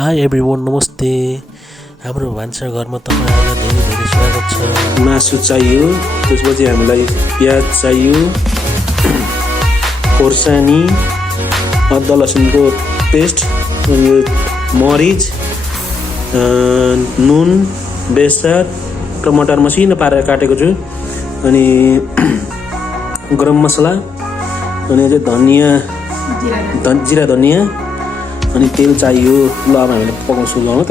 High everyone, नमस्ते। हाम्रो भान्साघरमा तपाईँहरूलाई धेरै धेरै स्वागत छ। मासु चाहियो, त्यसपछि हामीलाई प्याज चाहियो, खोर्सानी, अदुवा लसुनको पेस्ट, अनि यो मरिच, नुन, बेसार, टमाटर मसिनो पारेर काटेको छु, अनि गरम मसला, अनि अझै धनियाँ, जिरा धनियाँ, अनि तेल चाहियो। ल अब हामीले पकाउन सुरु गरौँ त।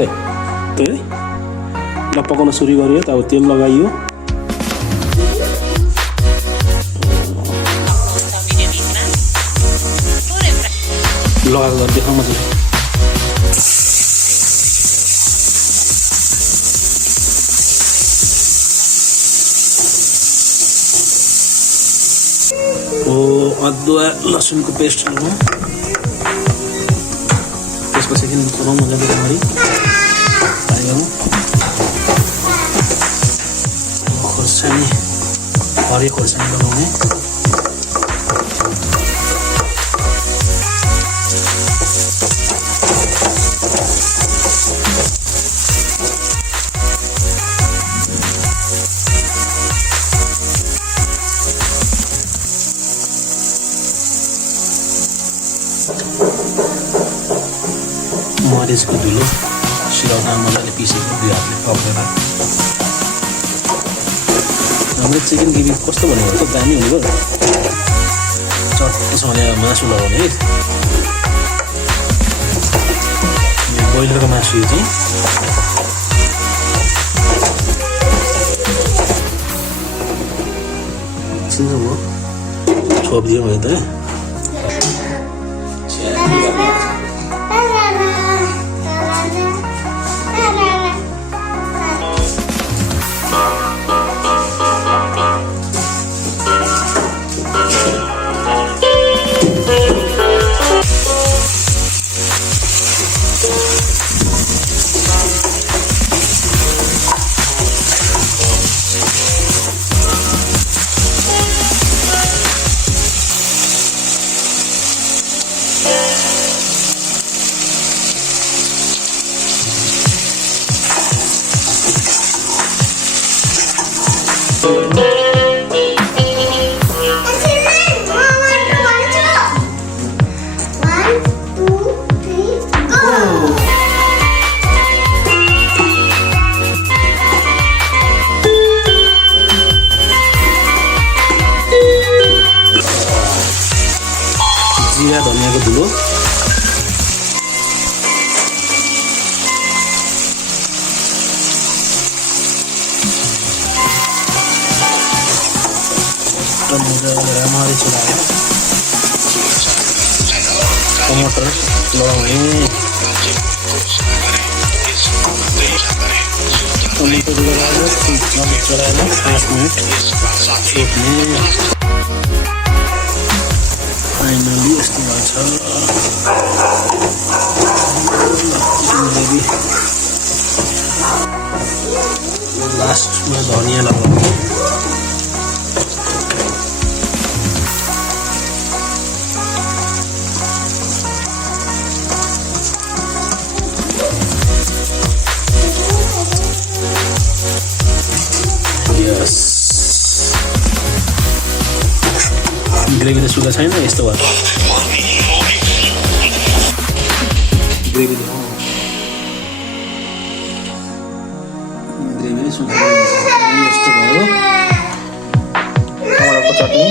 ल पकाउन सुरु गऱ्यो त। अब तेल लगाइयो, लगाएको गरेर देखाउँ मजाले। अदुवा लसुनको पेस्ट लगाउँ, त्यसपछि पकाउँ मजाले राम्ररी फ्राई गरौँ। खोर्सानी, हरियो खोर्सानी लगाउने, मरिचको धुलो सिरौटामा मजाले पिसेको दुई हातले पक्रेर। हाम्रो चिकन ग्रेभी कस्तो भनेको त दामी हुनु भयो। चट्टोसँगले मासु लगाउने है, ब्रोइलरको मासु यो चाहिँ। चिन्छ म छोपिदिउँ है त। जिरा धनियाँको धुलो, राम्ररी चलाएर टमाटर लगाउने, टमाटर लगाएर चलाएर 5 मिनट छोप्ने। फाइनली यस्तो भन्छ ग्रेभी। लास्टमा धनियाँ लगाउने, ग्रेभी त सुगा छैन, यस्तो भयो ग्रेभी। ग्रेभी सुगा यस्तो भयो। टमाटरको चटनी,